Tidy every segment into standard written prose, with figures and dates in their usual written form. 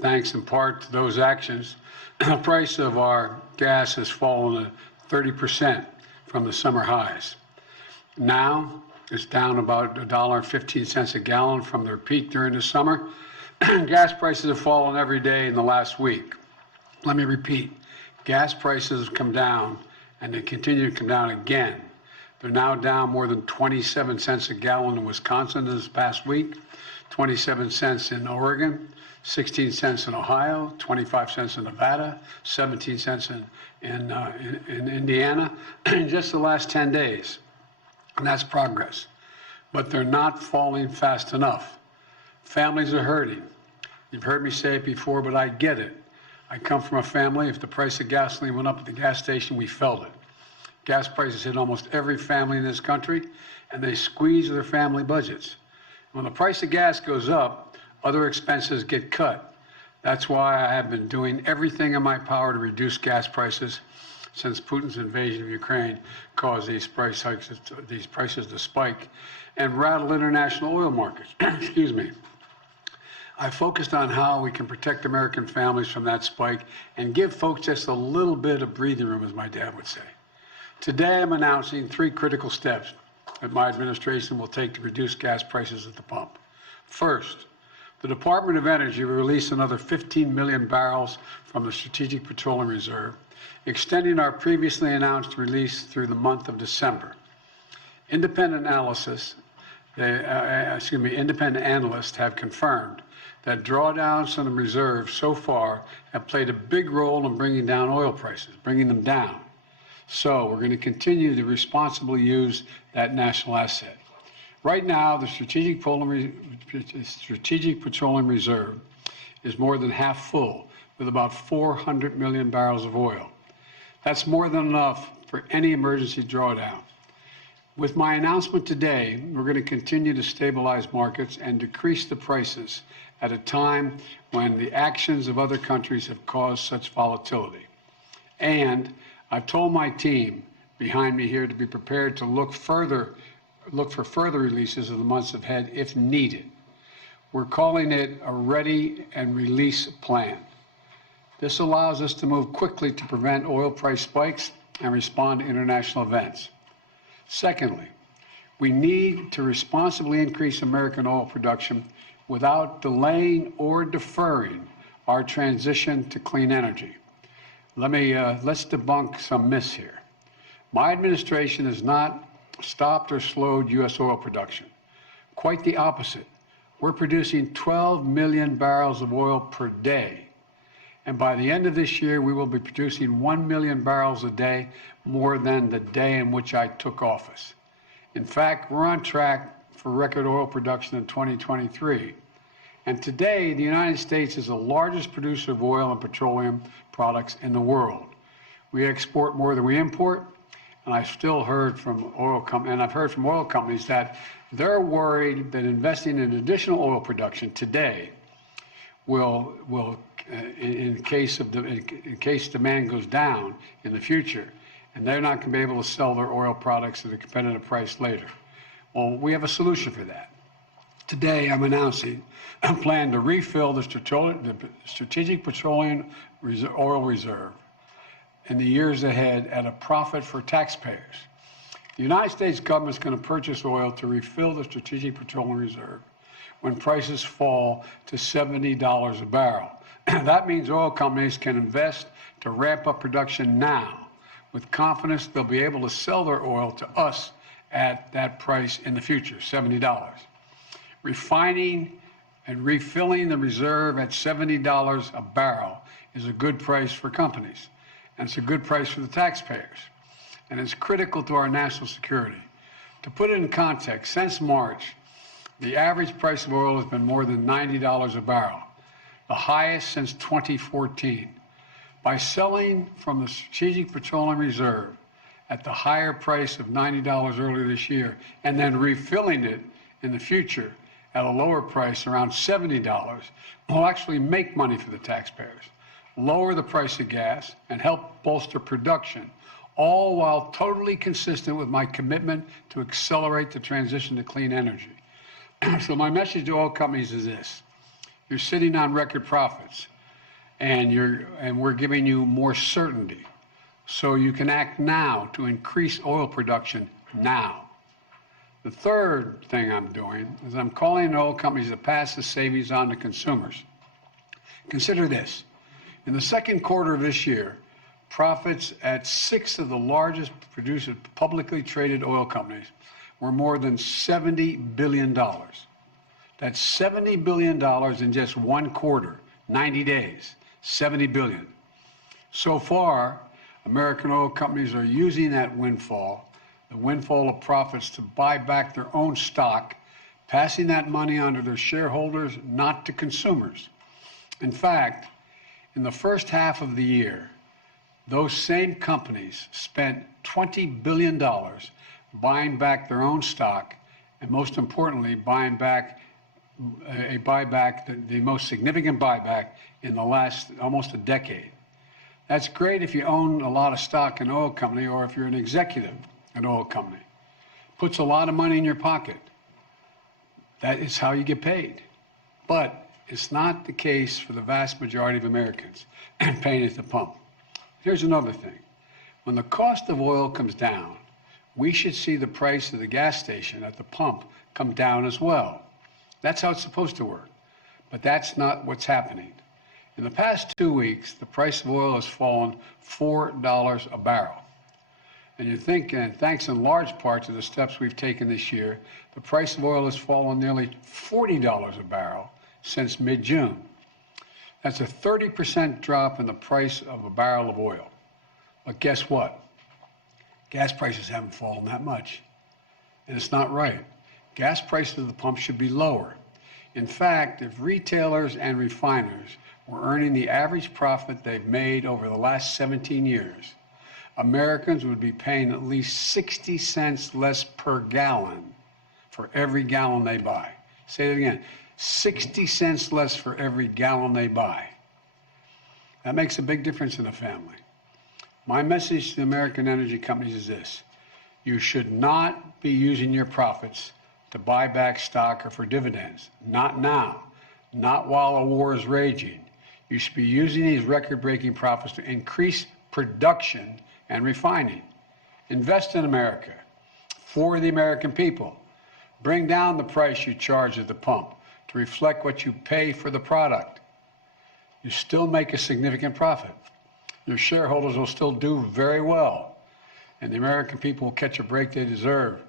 Thanks in part to those actions, the price of our gas has fallen 30% from the summer highs. Now, it's down about $1.15 a gallon from their peak during the summer. Gas prices have fallen every day in the last week. Let me repeat, gas prices have come down, and they continue to come down again. They're now down more than 27 cents a gallon in Wisconsin this past week, 27 cents in Oregon, 16 cents in Ohio, 25 cents in Nevada, 17 cents in Indiana in just the last 10 days. And that's progress. But they're not falling fast enough. Families are hurting. You've heard me say it before, but I get it. I come from a family, if the price of gasoline went up at the gas station, we felt it. Gas prices hit almost every family in this country, and they squeeze their family budgets. When the price of gas goes up, other expenses get cut. That's why I have been doing everything in my power to reduce gas prices since Putin's invasion of Ukraine caused these price hikes, these prices to spike and rattle international oil markets. Excuse me. I focused on how we can protect American families from that spike and give folks just a little bit of breathing room, as my dad would say. Today, I'm announcing 3 critical steps that my administration will take to reduce gas prices at the pump. First, the Department of Energy will release another 15 million barrels from the Strategic Petroleum Reserve, extending our previously announced release through the month of December. Independent analysts have confirmed that drawdowns on the reserve so far have played a big role in bringing down oil prices, bringing them down. So we're going to continue to responsibly use that national asset. Right now, the Strategic Petroleum Reserve is more than half full, with about 400 million barrels of oil. That's more than enough for any emergency drawdown. With my announcement today, we're going to continue to stabilize markets and decrease the prices at a time when the actions of other countries have caused such volatility. And I've told my team behind me here to be prepared to look for further releases in the months ahead if needed. We're calling it a ready and release plan. This allows us to move quickly to prevent oil price spikes and respond to international events. Secondly, we need to responsibly increase American oil production without delaying or deferring our transition to clean energy. Let's debunk some myths here. My administration has not stopped or slowed U.S. oil production. Quite the opposite. We're producing 12 million barrels of oil per day. And by the end of this year, we will be producing 1 million barrels a day, more than the day in which I took office. In fact, we're on track for record oil production in 2023. And today, the United States is the largest producer of oil and petroleum products in the world. We export more than we import, and I've heard from oil companies that they're worried that investing in additional oil production today will in case demand goes down in the future, and they're not going to be able to sell their oil products at a competitive price later. Well, we have a solution for that. Today, I'm announcing a plan to refill the Strategic Petroleum Oil Reserve in the years ahead at a profit for taxpayers. The United States government is going to purchase oil to refill the Strategic Petroleum Reserve when prices fall to $70 a barrel. That means oil companies can invest to ramp up production now with confidence they'll be able to sell their oil to us at that price in the future, $70. Refining and refilling the reserve at $70 a barrel is a good price for companies, and it's a good price for the taxpayers, and it's critical to our national security. To put it in context, since March, the average price of oil has been more than $90 a barrel, the highest since 2014. By selling from the Strategic Petroleum Reserve at the higher price of $90 earlier this year, and then refilling it in the future at a lower price around $70, we'll actually make money for the taxpayers, lower the price of gas, and help bolster production, all while totally consistent with my commitment to accelerate the transition to clean energy. So my message to oil companies is this: You're sitting on record profits, and we're giving you more certainty, so you can act now to increase oil production now. The third thing I'm doing is I'm calling on oil companies to pass the savings on to consumers. Consider this. In the second quarter of this year, profits at 6 of the largest producers, publicly traded oil companies, were more than $70 billion. That's $70 billion in just one quarter, 90 days, $70 billion. So far, American oil companies are using that windfall, the windfall of profits, to buy back their own stock, passing that money on to their shareholders, not to consumers. In fact, in the first half of the year, those same companies spent $20 billion buying back their own stock, and most importantly, buying back the most significant buyback in the last almost a decade. That's great if you own a lot of stock in an oil company, or if you're an executive in an oil company. Puts a lot of money in your pocket. That is how you get paid. But it's not the case for the vast majority of Americans paying at the pump. Here's another thing. When the cost of oil comes down, we should see the price of the gas station at the pump come down as well. That's how it's supposed to work. But that's not what's happening. In the past 2 weeks, the price of oil has fallen $4 a barrel. And you think, and thanks in large part to the steps we've taken this year, the price of oil has fallen nearly $40 a barrel since mid-June. That's a 30% drop in the price of a barrel of oil. But guess what? Gas prices haven't fallen that much. And it's not right. Gas prices at the pump should be lower. In fact, if retailers and refiners were earning the average profit they've made over the last 17 years, Americans would be paying at least 60 cents less per gallon for every gallon they buy. Say it again, 60 cents less for every gallon they buy. That makes a big difference in a family. My message to the American energy companies is this: you should not be using your profits to buy back stock or for dividends. Not now, not while a war is raging. You should be using these record-breaking profits to increase production and refining. Invest in America, for the American people. Bring down the price you charge at the pump to reflect what you pay for the product. You still make a significant profit. Your shareholders will still do very well, and the American people will catch a break they deserve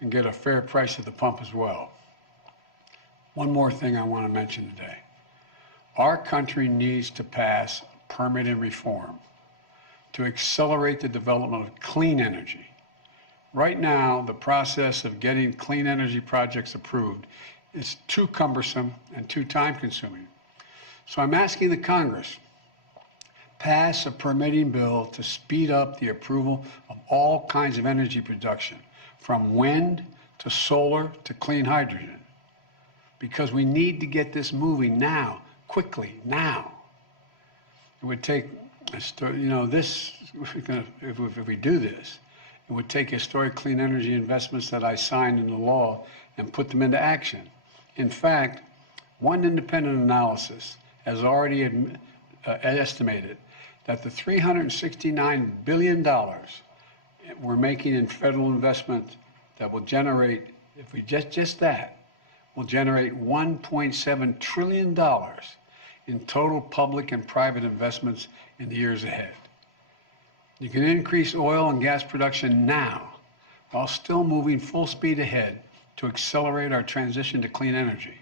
and get a fair price at the pump as well. One more thing I want to mention today. Our country needs to pass permitting reform to accelerate the development of clean energy. Right now, the process of getting clean energy projects approved is too cumbersome and too time-consuming. So I'm asking the Congress, pass a permitting bill to speed up the approval of all kinds of energy production, from wind to solar to clean hydrogen, because we need to get this moving now, quickly, now. It would take, if we do this, it would take historic clean energy investments that I signed into law and put them into action. In fact, one independent analysis has already estimated that the $369 billion we're making in federal investment that will generate, if we just that, will generate $1.7 trillion in total public and private investments in the years ahead. You can increase oil and gas production now while still moving full speed ahead to accelerate our transition to clean energy.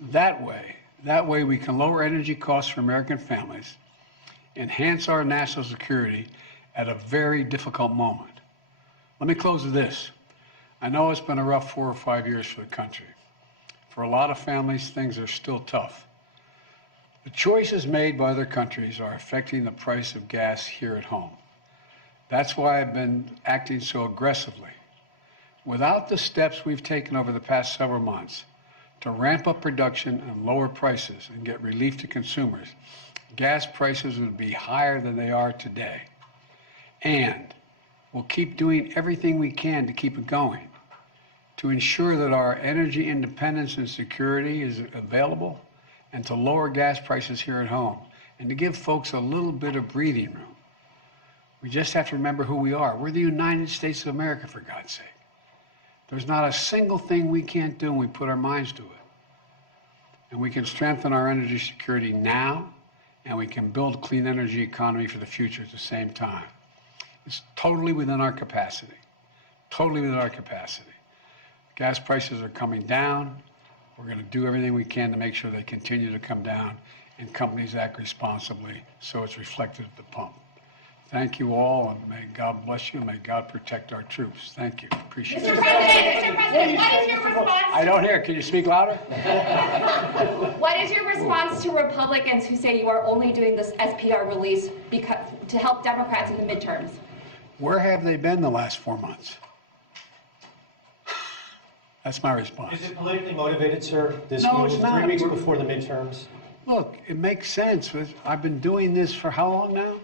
That way we can lower energy costs for American families, enhance our national security at a very difficult moment. Let me close with this. I know it's been a rough 4 or 5 years for the country. For a lot of families, things are still tough. The choices made by other countries are affecting the price of gas here at home. That's why I've been acting so aggressively. Without the steps we've taken over the past several months to ramp up production and lower prices and get relief to consumers, gas prices would be higher than they are today. And we'll keep doing everything we can to keep it going, to ensure that our energy independence and security is available, and to lower gas prices here at home and to give folks a little bit of breathing room. We just have to remember who we are. We're the United States of America, for God's sake. There's not a single thing we can't do when we put our minds to it. And we can strengthen our energy security now, and we can build a clean energy economy for the future at the same time. It's totally within our capacity. Totally within our capacity. Gas prices are coming down. We're going to do everything we can to make sure they continue to come down, and companies act responsibly so it's reflected at the pump. Thank you all, and may God bless you, and may God protect our troops. Thank you. Appreciate it. Mr. President, what is your response? I don't hear. Can you speak louder? What is your response to Republicans who say you are only doing this SPR release to help Democrats in the midterms? Where have they been the last 4 months? That's my response. Is it politically motivated, sir? This No, move it's not. 3 weeks before the midterms? Look, it makes sense. I've been doing this for how long now?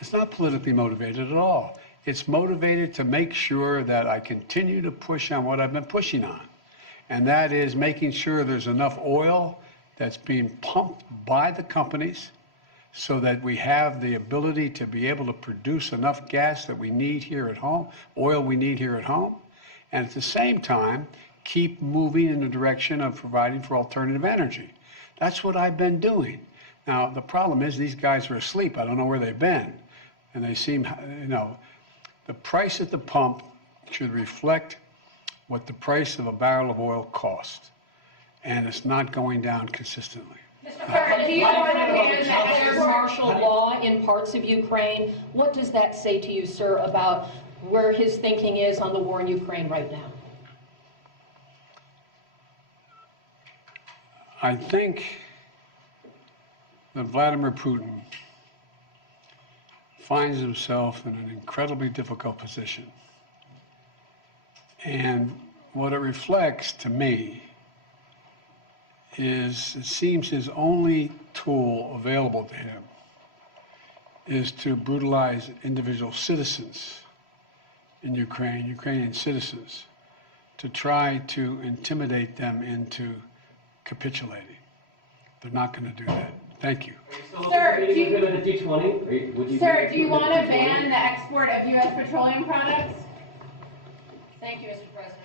It's not politically motivated at all. It's motivated to make sure that I continue to push on what I've been pushing on. And that is making sure there's enough oil that's being pumped by the companies so that we have the ability to be able to produce enough gas that we need here at home, oil we need here at home, and at the same time, keep moving in the direction of providing for alternative energy. That's what I've been doing. Now, the problem is these guys are asleep. I don't know where they've been. And they seem, the price at the pump should reflect what the price of a barrel of oil costs. And it's not going down consistently. Sir, do you understand that there's martial law in parts of Ukraine? What does that say to you, sir, about where his thinking is on the war in Ukraine right now? I think that Vladimir Putin finds himself in an incredibly difficult position. And what it reflects to me is it seems his only tool available to him is to brutalize individual citizens in Ukraine, Ukrainian citizens, to try to intimidate them into capitulating. They're not going to do that. Thank you. Sir, do you want to ban the export of U.S. petroleum products? Thank you, Mr. President.